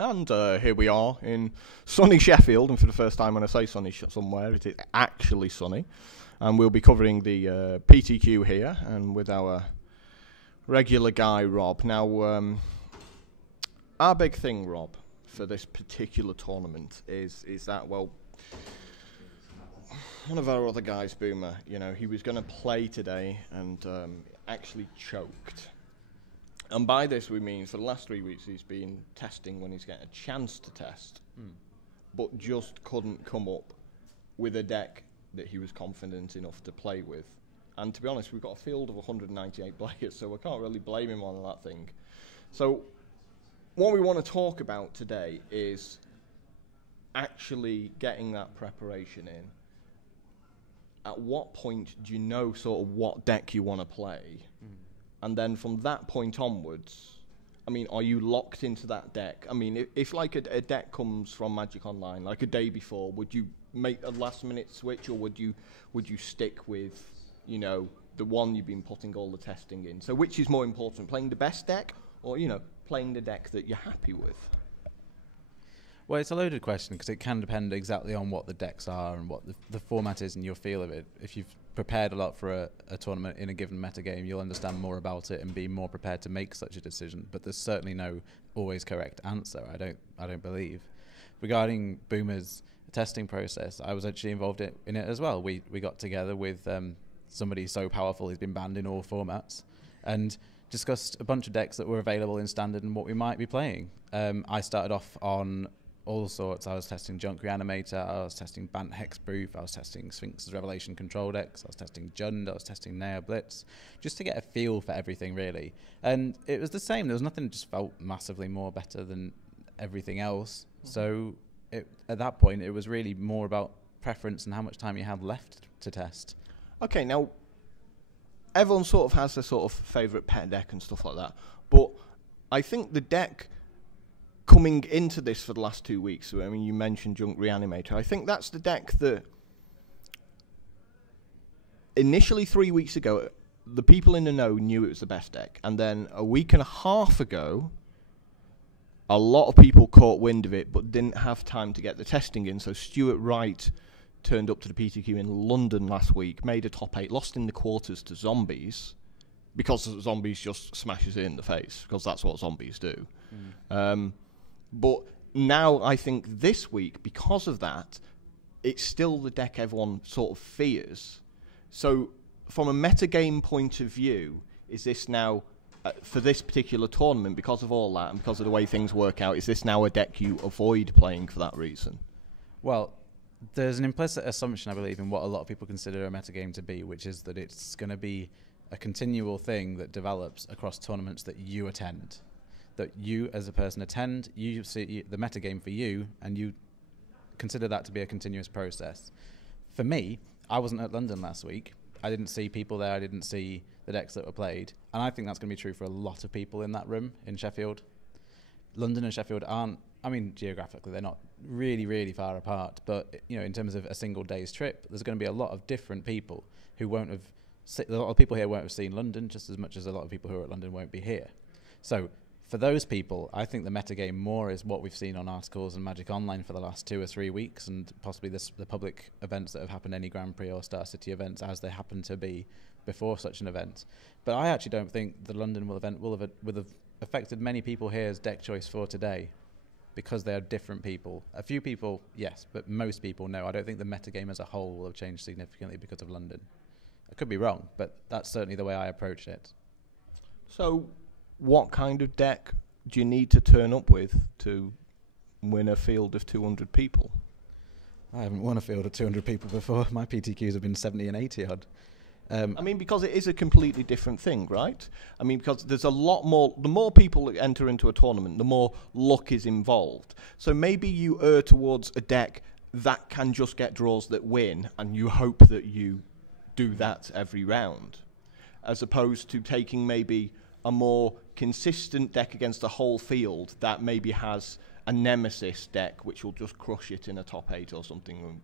And here we are in sunny Sheffield, and for the first time when I say sunny somewhere, it is actually sunny. And we'll be covering the PTQ here, and with our regular guy, Rob. Now, our big thing, Rob, for this particular tournament is that, well, one of our other guys, Boomer, he was going to play today and actually choked. And by this we mean for the last 3 weeks he's been testing when he's getting a chance to test, but just couldn't come up with a deck that he was confident enough to play with. And to be honest, we've got a field of 198 players, so I can't really blame him on that thing. So what we want to talk about today is actually getting that preparation in. At what point do you know sort of what deck you want to play? And then from that point onwards, I mean, are you locked into that deck? I mean, if like a deck comes from Magic Online, like a day before, would you make a last-minute switch, or would you stick with, the one you've been putting all the testing in? So which is more important, playing the best deck, or, playing the deck that you're happy with? Well, it's a loaded question because it can depend exactly on what the decks are and what the format is and your feel of it. If you've prepared a lot for a tournament in a given metagame, you'll understand more about it and be more prepared to make such a decision. But there's certainly no always correct answer, I don't believe. Regarding Boomer's testing process, I was actually involved in it as well. We got together with somebody so powerful he's been banned in all formats and discussed a bunch of decks that were available in Standard and what we might be playing. I started off on all sorts. I was testing Junk Reanimator, I was testing Bant Hexproof, I was testing Sphinx's Revelation control decks, I was testing Jund, I was testing Nea Blitz, just to get a feel for everything really. And it was the same, there was nothing that just felt massively more better than everything else. So at that point it was really more about preference and how much time you had left to test. Okay, now everyone sort of has their sort of favourite pet deck and stuff like that, but I think the deck coming into this for the last 2 weeks, I mean, you mentioned Junk Reanimator, I think that's the deck that initially 3 weeks ago, the people in the know knew it was the best deck. And then a week and a half ago, a lot of people caught wind of it, but didn't have time to get the testing in. So Stuart Wright turned up to the PTQ in London last week, made a top 8, lost in the quarters to Zombies, because Zombies just smashes it in the face, because that's what Zombies do. But now I think this week, because of that, it's still the deck everyone sort of fears. So from a metagame point of view, is this now, for this particular tournament, because of all that and because of the way things work out, is this now a deck you avoid playing for that reason? Well, there's an implicit assumption, I believe, in what a lot of people consider a metagame to be, which is that it's going to be a continual thing that develops across tournaments that you attend. That you, as a person, attend, you see the metagame for you, and you consider that to be a continuous process. For me, I wasn't at London last week. I didn't see people there. I didn't see the decks that were played. And I think that's going to be true for a lot of people in that room in Sheffield. London and Sheffield aren't, I mean, geographically, they're not really, really far apart. But, in terms of a single day's trip, there's going to be a lot of different people who won't have, a lot of people here won't have seen London just as much as a lot of people who are at London won't be here. So for those people, I think the metagame more is what we've seen on articles and Magic Online for the last 2 or 3 weeks, and possibly the public events that have happened, any Grand Prix or Star City events as they happen to be before such an event. But I actually don't think the London event will have affected many people here's deck choice for today, because they are different people. A few people, yes, but most people, no. I don't think the metagame as a whole will have changed significantly because of London. I could be wrong, but that's certainly the way I approach it. So what kind of deck do you need to turn up with to win a field of 200 people? I haven't won a field of 200 people before. My PTQs have been 70 and 80 odd. I mean, because it is a completely different thing, right? I mean, because there's a lot more, the more people that enter into a tournament, the more luck is involved. So maybe you err towards a deck that can just get draws that win, and you hope that you do that every round, as opposed to taking maybe a more consistent deck against the whole field that maybe has a nemesis deck which will just crush it in a top 8 or something.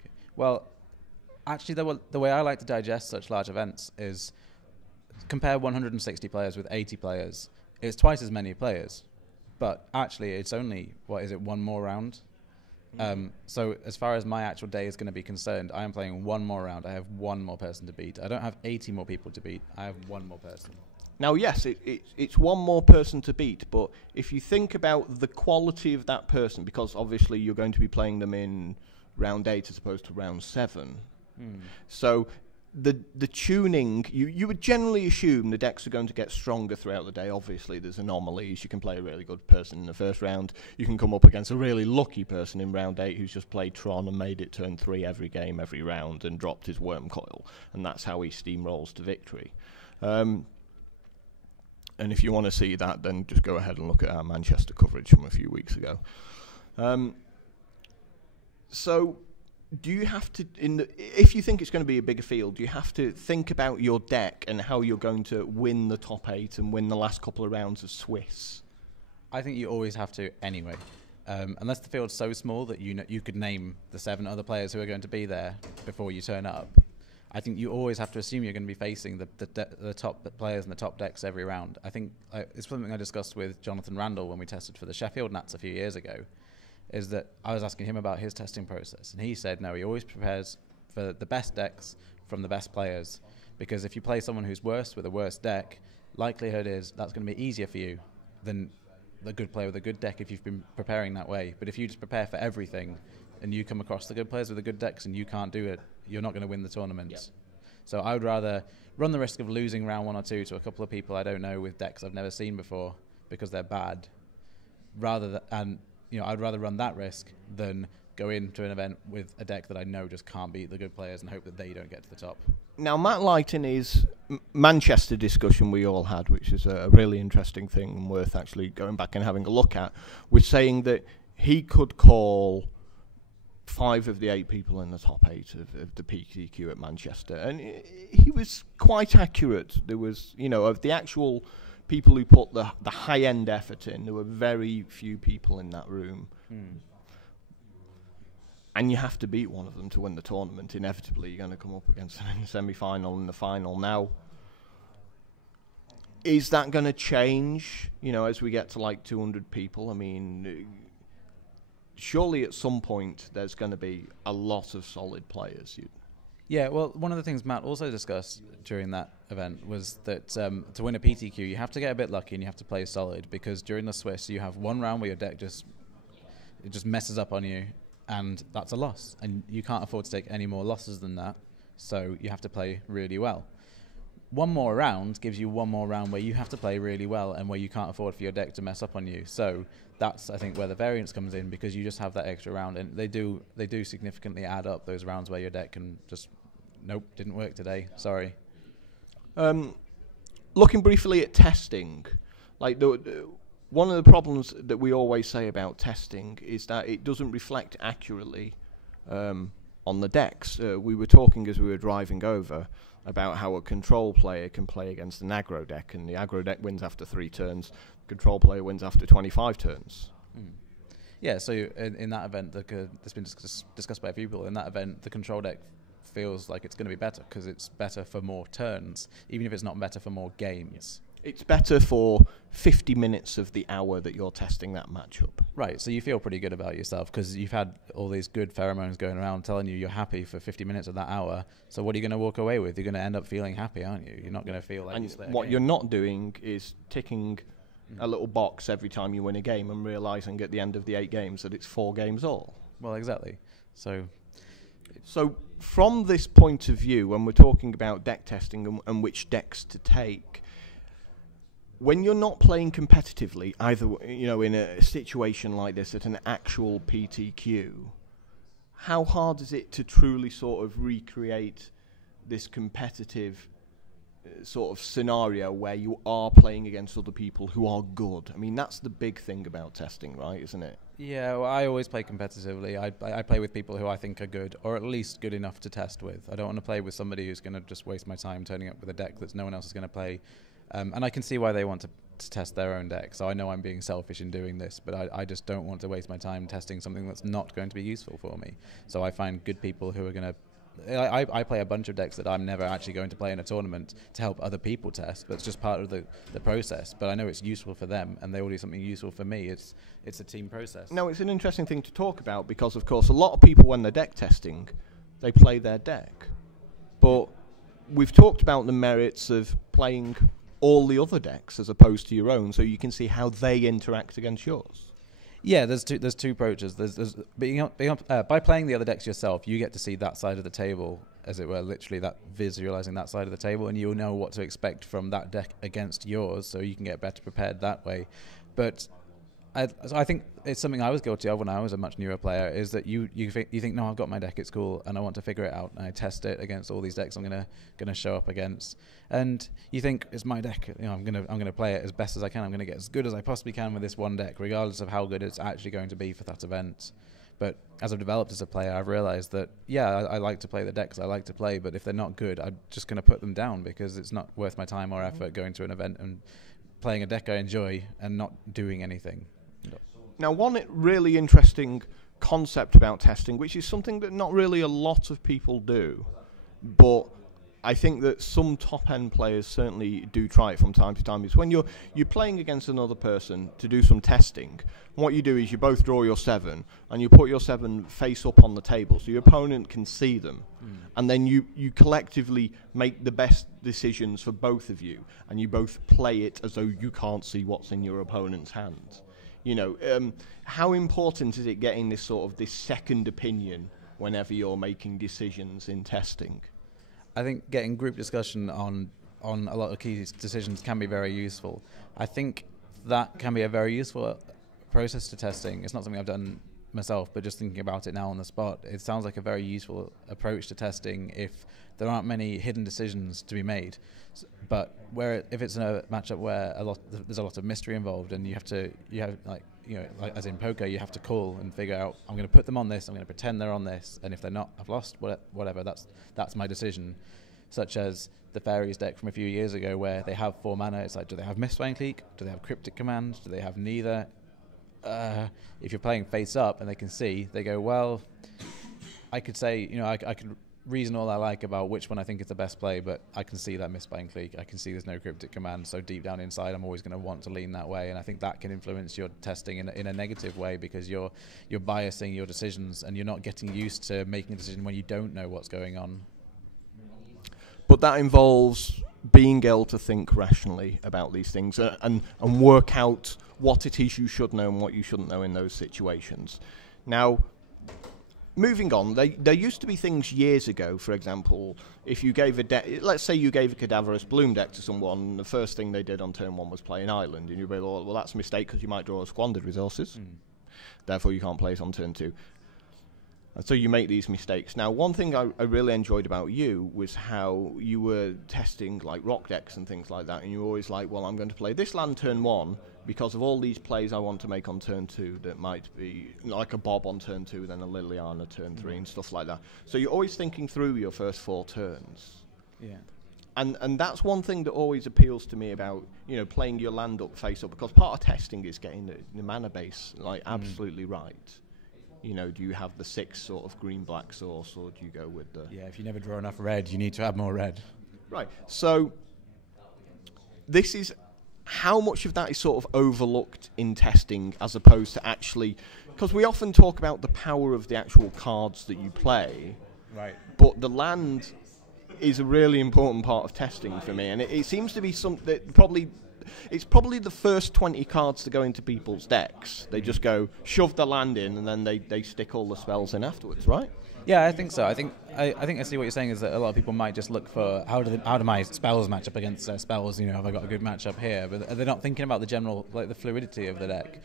Okay. Well, actually, the way I like to digest such large events is compare 160 players with 80 players. It's twice as many players, but actually it's only, one more round? So as far as my actual day is going to be concerned, I am playing one more round. I have one more person to beat. I don't have 80 more people to beat. I have one more person. Now, yes, it's one more person to beat, but if you think about the quality of that person, because obviously you're going to be playing them in round 8 as opposed to round 7. So the tuning, you would generally assume the decks are going to get stronger throughout the day. Obviously, there's anomalies. You can play a really good person in the first round. You can come up against a really lucky person in round 8 who's just played Tron and made it turn 3 every game, every round, and dropped his worm coil. And that's how he steamrolls to victory. And if you want to see that, then just go ahead and look at our Manchester coverage from a few weeks ago. So, do you have to, if you think it's going to be a bigger field, you have to think about your deck and how you're going to win the top 8 and win the last couple of rounds of Swiss? I think you always have to anyway. Unless the field's so small that you could name the 7 other players who are going to be there before you turn up. I think you always have to assume you're going to be facing the top players and the top decks every round. I think it's something I discussed with Jonathan Randall when we tested for the Sheffield Nats a few years ago, is that I was asking him about his testing process, and he said, no, he always prepares for the best decks from the best players, because if you play someone who's worse with a worse deck, likelihood is that's going to be easier for you than the good player with a good deck if you've been preparing that way. But if you just prepare for everything and you come across the good players with the good decks and you can't do it, you're not going to win the tournaments. Yep. So I would rather run the risk of losing round 1 or 2 to a couple of people I don't know with decks I've never seen before because they're bad, I'd rather run that risk than go into an event with a deck that I know just can't beat the good players and hope that they don't get to the top. Now, Matt Light in his Manchester discussion we all had, which is a really interesting thing and worth actually going back and having a look at, was saying that he could call 5 of the 8 people in the top 8 of the PTQ at Manchester, and he was quite accurate. There was, of the actual people who put the high-end effort in, there were very few people in that room. And you have to beat one of them to win the tournament. Inevitably, you're going to come up against them in the semi-final and the final. Now, is that going to change, as we get to like 200 people? I mean, surely at some point there's going to be a lot of solid players. Yeah, well, one of the things Matt also discussed during that event was that to win a PTQ, you have to get a bit lucky and you have to play solid, because during the Swiss, you have one round where your deck just messes up on you, and that's a loss. And you can't afford to take any more losses than that, so you have to play really well. One more round gives you one more round where you have to play really well and where you can't afford for your deck to mess up on you. So that's, I think, where the variance comes in, because you just have that extra round, and they do significantly add up, those rounds where your deck can just, nope, didn't work today, sorry. Looking briefly at testing, like one of the problems that we always say about testing is that it doesn't reflect accurately on the decks. We were talking as we were driving over about how a control player can play against an aggro deck, and the aggro deck wins after 3 turns, control player wins after 25 turns. Yeah, so in that event, that's been discussed by a few people, in that event, the control deck feels like it's going to be better because it's better for more turns, even if it's not better for more games. It's better for 50 minutes of the hour that you're testing that matchup. Right, so you feel pretty good about yourself because you've had all these good pheromones going around telling you you're happy for 50 minutes of that hour. So what are you going to walk away with? You're going to end up feeling happy, aren't you? You're not going to feel like... And what you're not doing is ticking a little box every time you win a game and realising at the end of the 8 games that it's 4 games all. Well, exactly. So from this point of view, when we're talking about deck testing and which decks to take, when you're not playing competitively, either in a situation like this at an actual PTQ, how hard is it to truly sort of recreate this competitive sort of scenario where you are playing against other people who are good? I mean, that's the big thing about testing, right, isn't it? Yeah, well, I always play competitively. I play with people who I think are good, or at least good enough to test with. I don't want to play with somebody who's going to just waste my time turning up with a deck that no one else is going to play. And I can see why they want to test their own deck, so I know I'm being selfish in doing this, but I just don't want to waste my time testing something that's not going to be useful for me. So I find good people who are going to I play a bunch of decks that I'm never actually going to play in a tournament to help other people test, but it's just part of the process. But I know it's useful for them, and they will do something useful for me. It's a team process. Now, it's an interesting thing to talk about because, of course, a lot of people, when they're deck testing, they play their deck. But we've talked about the merits of playing all the other decks as opposed to your own, so you can see how they interact against yours. Yeah, there's two approaches. There's by playing the other decks yourself, you get to see that side of the table, as it were, literally that visualizing that side of the table, and you'll know what to expect from that deck against yours, so you can get better prepared that way. But I think it's something I was guilty of when I was a much newer player, is that you think, no, I've got my deck, it's cool, and I want to figure it out, and I test it against all these decks I'm gonna show up against, and you think, it's my deck, I'm gonna play it as best as I can, I'm gonna get as good as I possibly can with this one deck, regardless of how good it's actually going to be for that event. But as I've developed as a player, I've realized that, I like to play the decks I like to play, but if they're not good, I'm just gonna put them down, because it's not worth my time or effort going to an event and playing a deck I enjoy and not doing anything. Now, one really interesting concept about testing, which is something that not really a lot of people do, but I think that some top-end players certainly do try it from time to time, is when you're playing against another person to do some testing, what you do is you both draw your 7, and you put your 7 face up on the table so your opponent can see them, and then you collectively make the best decisions for both of you, and you both play it as though you can't see what's in your opponent's hands. How important is it getting this second opinion whenever you're making decisions in testing? I think getting group discussion on a lot of key decisions can be very useful. I think that can be a very useful process to testing. It's not something I've done myself, but just thinking about it now on the spot, it sounds like a very useful approach to testing if there aren't many hidden decisions to be made. But if it's a matchup where there's a lot of mystery involved, and you have like as in poker, you have to call and figure out, I'm going to put them on this, I'm going to pretend they're on this, and if they're not, I've lost, whatever, that's my decision. Such as the Fairies deck from a few years ago, where they have 4 mana, it's like, do they have Mistfang Clique? Do they have Cryptic Command? Do they have neither? If you're playing face up and they can see, they go, well, I could say, I could reason all I like about which one I think is the best play, but I can see that Mistfang Clique, I can see there's no Cryptic Command, so deep down inside I'm always going to want to lean that way, and I think that can influence your testing in a negative way, because you're biasing your decisions, and you're not getting used to making a decision when you don't know what's going on. But that involves being able to think rationally about these things and work out what it is you should know and what you shouldn't know in those situations. Now, moving on, there used to be things years ago, for example, if you gave let's say you gave a Cadaverous Bloom deck to someone, and the first thing they did on turn 1 was play an island, and you'd be like, well, that's a mistake because you might draw squandered resources, therefore you can't play it on turn 2. And so you make these mistakes. Now, one thing I really enjoyed about you was how you were testing like rock decks and things like that, and you were always like, well, I'm going to play this land turn 1 because of all these plays I want to make on turn 2 that might be like a Bob on turn 2, then a Liliana turn 3 and stuff like that. So you're always thinking through your first 4 turns. Yeah. And that's one thing that always appeals to me about, playing your land up face up, because part of testing is getting the mana base absolutely right. Do you have the 6 sort of green-black source, or do you go with the... Yeah, if you never draw enough red, you need to have more red. Right. So this is... How much of that is sort of overlooked in testing as opposed to actually... Because we often talk about the power of the actual cards that you play. Right. But the land is a really important part of testing for me. And it seems to be something that probably... It's probably the first 20 cards to go into people's decks. They just go, shove the land in, and then they stick all the spells in afterwards, right? Yeah, I think so. I think I see what you're saying is that a lot of people might just look for how do my spells match up against their spells. Have I got a good matchup here? But they're not thinking about the general, the fluidity of the deck.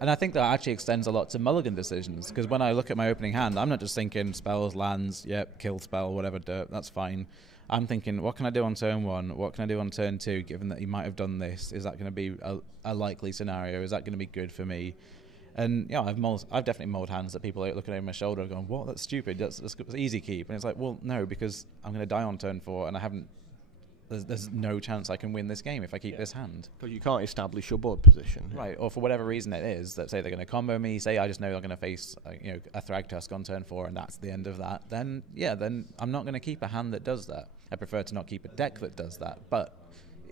And I think that actually extends a lot to mulligan decisions. Because when I look at my opening hand, I'm not just thinking spells, lands, yep, kill spell, whatever, dirt, that's fine. I'm thinking, what can I do on turn 1? What can I do on turn 2? Given that he might have done this, is that going to be a likely scenario? Is that going to be good for me? And I've definitely mulled hands that people are looking over my shoulder going, what, that's stupid, that's easy keep. And it's like, well, no, because I'm going to die on turn 4, and I haven't there's no chance I can win this game if I keep this hand. Because you can't establish your board position. Right, or for whatever reason it is, that say they're going to combo me, say I just know they're going to face a Thragtusk on turn 4 and that's the end of that, then I'm not going to keep a hand that does that. I prefer to not keep a deck that does that, but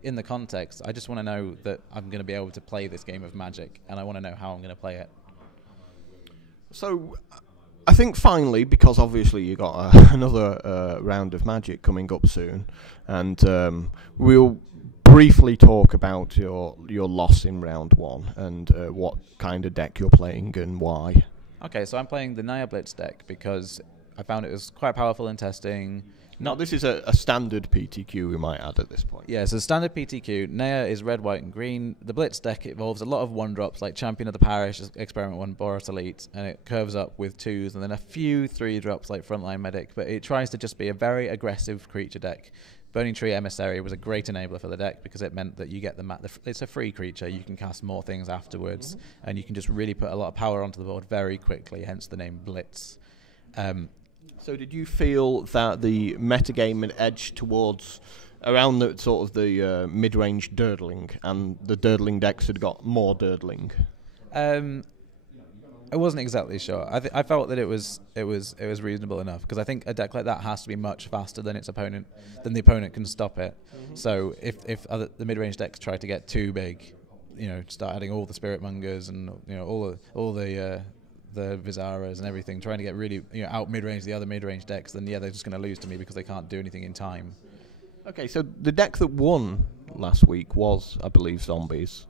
in the context, I just want to know that I'm going to be able to play this game of Magic, and I want to know how I'm going to play it. So, I think finally, because obviously you got another round of Magic coming up soon, and we'll briefly talk about your loss in round 1 and what kind of deck you're playing and why. Okay, so I'm playing the Naya Blitz deck because I found it was quite powerful in testing. Now, this is a standard PTQ, we might add at this point. Yeah, so standard PTQ. Naya is red, white, and green. The Blitz deck involves a lot of 1-drops, like Champion of the Parish, Experiment 1, Boros Elite, and it curves up with 2s, and then a few 3-drops, like Frontline Medic, but it tries to just be a very aggressive creature deck. Burning Tree Emissary was a great enabler for the deck because it meant that you get it's a free creature, you can cast more things afterwards, and you can just really put a lot of power onto the board very quickly, hence the name Blitz. So did you feel that the metagame had edged towards around the sort of the mid-range durdling, and the durdling decks had got more durdling? I wasn't exactly sure. I felt that it was reasonable enough because I think a deck like that has to be much faster than its opponent, than the opponent can stop it. So if the mid-range decks try to get too big, start adding all the Spirit Mongers and all the Vizaras and everything, trying to get really out mid-range the other mid-range decks, then they're just going to lose to me because they can't do anything in time. Okay, so the deck that won last week was, I believe, Zombies,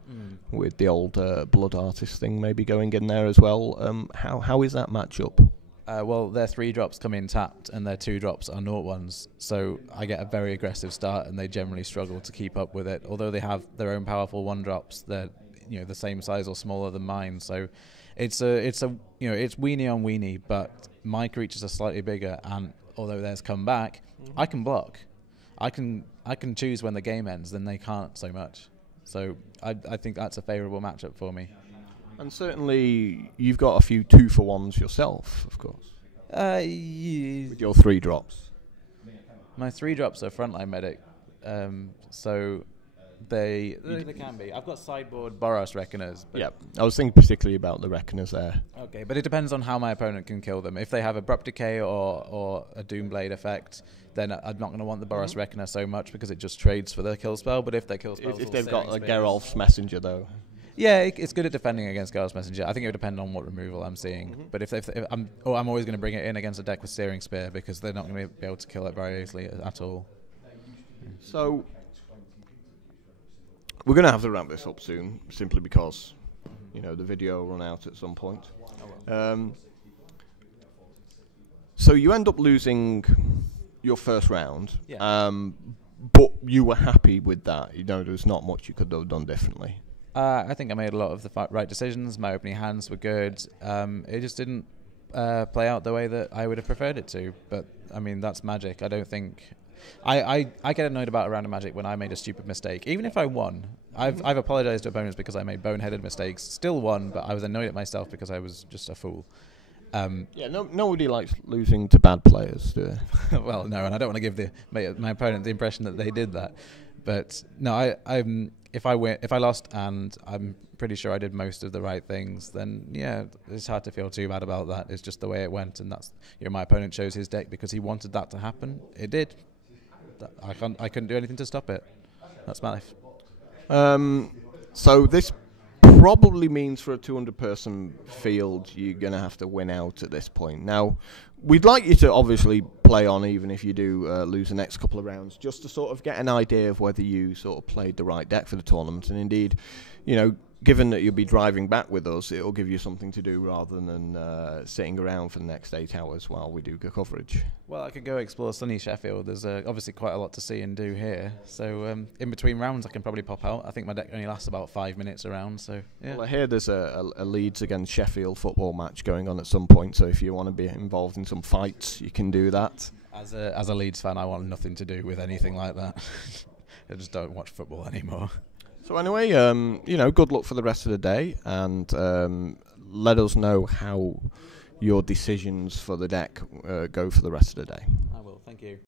with the old Blood Artist thing maybe going in there as well. How is that matchup? Well, their 3-drops come in tapped and their 2-drops are 0-1s, so I get a very aggressive start and they generally struggle to keep up with it. Although they have their own powerful 1-drops, they're the same size or smaller than mine, so it's weenie on weenie, but my creatures are slightly bigger, and although theirs come back, I can block. I can choose when the game ends, then they can't so much. So I think that's a favourable matchup for me. And certainly you've got a few 2-for-1s yourself, of course. Yeah. With your 3-drops. My 3-drops are Frontline Medic, so they can be. I've got sideboard Boros Reckoners. Yeah, I was thinking particularly about the Reckoners there. Okay, but it depends on how my opponent can kill them. If they have Abrupt Decay or a Doomblade effect, then I'm not going to want the Boros Reckoner so much because it just trades for the kill spell. But if their kill spell, if they've got a Geralf's Messenger though, yeah, it's good at defending against Geralf's Messenger. I think it would depend on what removal I'm seeing. But if I'm always going to bring it in against a deck with Searing Spear because they're not going to be able to kill it very easily at all. So we're going to have to wrap this up soon, simply because the video will run out at some point. So you end up losing your first round, but you were happy with that. There's not much you could have done differently. I think I made a lot of the right decisions. My opening hands were good. It just didn't play out the way that I would have preferred it to. But I mean, that's Magic. I don't think I get annoyed about a round of Magic when I made a stupid mistake. Even if I won, I've apologized to opponents because I made boneheaded mistakes. Still won, but I was annoyed at myself because I was just a fool. Nobody likes losing to bad players, do they? Well, no, and I don't want to give my opponent the impression that they did that. But no, if I lost and I'm pretty sure I did most of the right things, then yeah, it's hard to feel too bad about that. It's just the way it went, and that's my opponent chose his deck because he wanted that to happen. It did. I couldn't do anything to stop it. That's my life. So this probably means for a 200-person field, you're going to have to win out at this point. Now, we'd like you to obviously play on even if you do lose the next couple of rounds, just to sort of get an idea of whether you sort of played the right deck for the tournament. And indeed, given that you'll be driving back with us, it'll give you something to do rather than sitting around for the next 8 hours while we do coverage. Well, I could go explore sunny Sheffield. There's obviously quite a lot to see and do here. So in between rounds, I can probably pop out. I think my deck only lasts about 5 minutes around. So yeah. Well, I hear there's a Leeds against Sheffield football match going on at some point. So if you want to be involved in some fights, you can do that. As a Leeds fan, I want nothing to do with anything like that. I just don't watch football anymore. So anyway, good luck for the rest of the day, and let us know how your decisions for the deck go for the rest of the day. I will, thank you.